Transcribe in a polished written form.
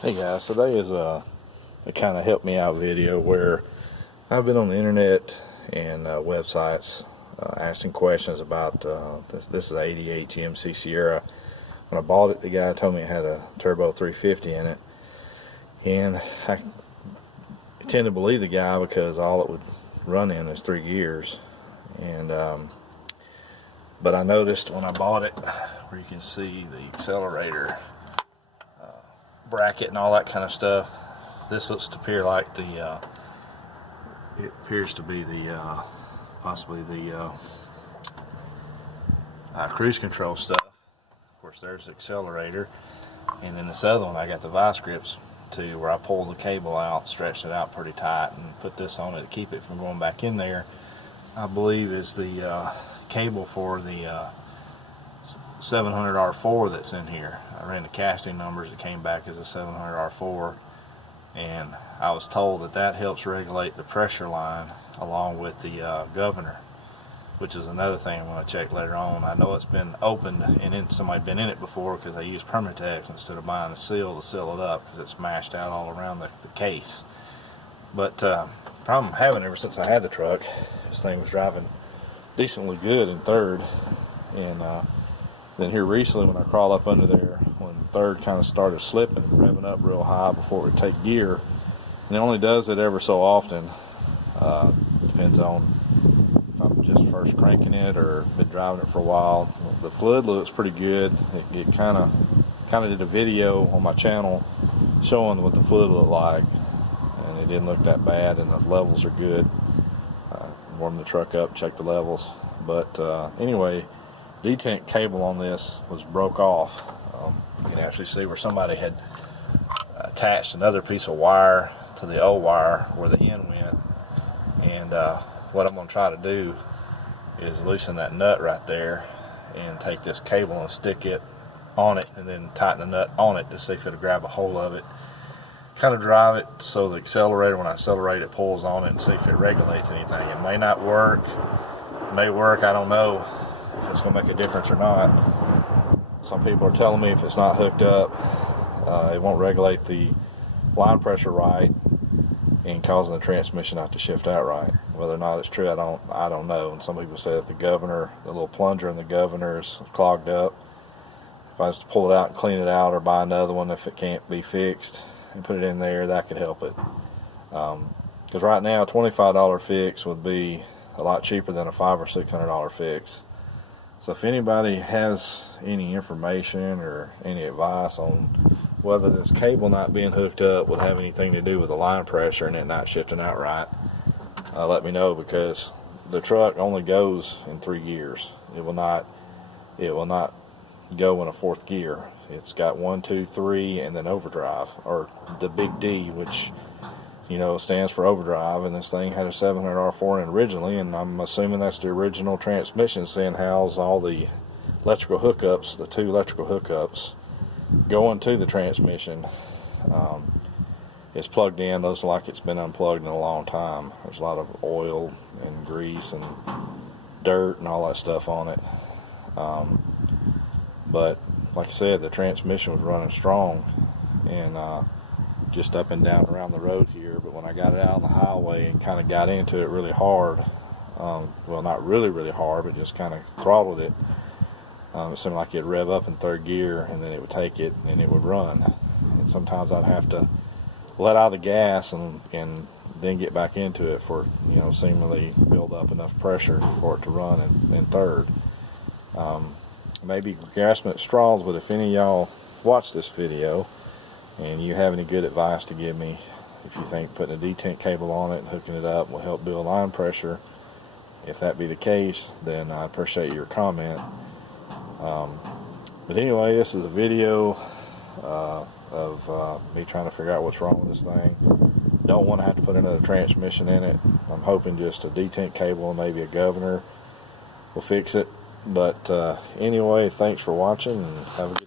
Hey guys, today is a kind of help me out video where I've been on the internet and websites asking questions about this is an 88 GMC Sierra. When I bought it, the guy told me it had a turbo 350 in it, and I tend to believe the guy because all it would run in is 3 gears. And but I noticed when I bought it, where you can see the accelerator bracket and all that kind of stuff, this looks to appear like the it appears to be the possibly the cruise control stuff. Of course, there's the accelerator, and then this other one I got the vice grips to where I pulled the cable out, stretched it out pretty tight, and put this on it to keep it from going back in there. I believe is the cable for the 700 R4 that's in here. I ran the casting numbers, it came back as a 700 R4, and I was told that that helps regulate the pressure line along with the governor, which is another thing I'm going to check later on. I know it's been opened and somebody's been in it before because they use Permatex instead of buying a seal to seal it up because it's mashed out all around the case. But problem I'm having ever since I had the truck, this thing was driving decently good in third, and then here recently when I crawl up under there, when third kind of started slipping, revving up real high before it would take gear, and it only does it ever so often. Depends on if I'm just first cranking it or been driving it for a while. The fluid looks pretty good. It kind of did a video on my channel showing what the fluid looked like, and it didn't look that bad, and the levels are good. Warmed the truck up, checked the levels, but anyway, detent cable on this was broke off. You can actually see where somebody had attached another piece of wire to the old wire where the end went, and what I'm going to try to do is loosen that nut right there and take this cable and stick it on it and then tighten the nut on it to see if it'll grab a hold of it, kind of drive it so the accelerator, when I accelerate, it pulls on it and see if it regulates anything. It may not work, it may work, I don't know if it's going to make a difference or not. Some people are telling me if it's not hooked up, it won't regulate the line pressure right and causing the transmission not to shift out right. Whether or not it's true, I don't know. And some people say that the governor, the little plunger in the governor is clogged up. If I was to pull it out and clean it out, or buy another one if it can't be fixed and put it in there, that could help it. Because right now, a $25 fix would be a lot cheaper than a $500 or $600 fix. So if anybody has any information or any advice on whether this cable not being hooked up would have anything to do with the line pressure and it not shifting out right, let me know, because the truck only goes in 3 gears. It will not go in a 4th gear. It's got 1, 2, 3, and then overdrive, or the big D, which stands for overdrive. And this thing had a 700 R4 in originally, and I'm assuming that's the original transmission, seeing how's all the electrical hookups, the 2 electrical hookups going to the transmission. It's plugged in, looks like it's been unplugged in a long time. There's a lot of oil and grease and dirt and all that stuff on it. But like I said, the transmission was running strong and just up and down around the road here. But when I got it out on the highway and kind of got into it really hard, well, not really hard, but just kind of throttled it, it seemed like it'd rev up in 3rd gear and then it would take it and it would run. And sometimes I'd have to let out the gas and then get back into it for seemingly build up enough pressure for it to run in 3rd. Maybe grasping at straws, but if any of y'all watch this video and you have any good advice to give me, if you think putting a detent cable on it and hooking it up will help build line pressure, if that be the case, then I appreciate your comment. But anyway, this is a video of me trying to figure out what's wrong with this thing. Don't want to have to put another transmission in it. I'm hoping just a detent cable and maybe a governor will fix it. But anyway, thanks for watching and have a good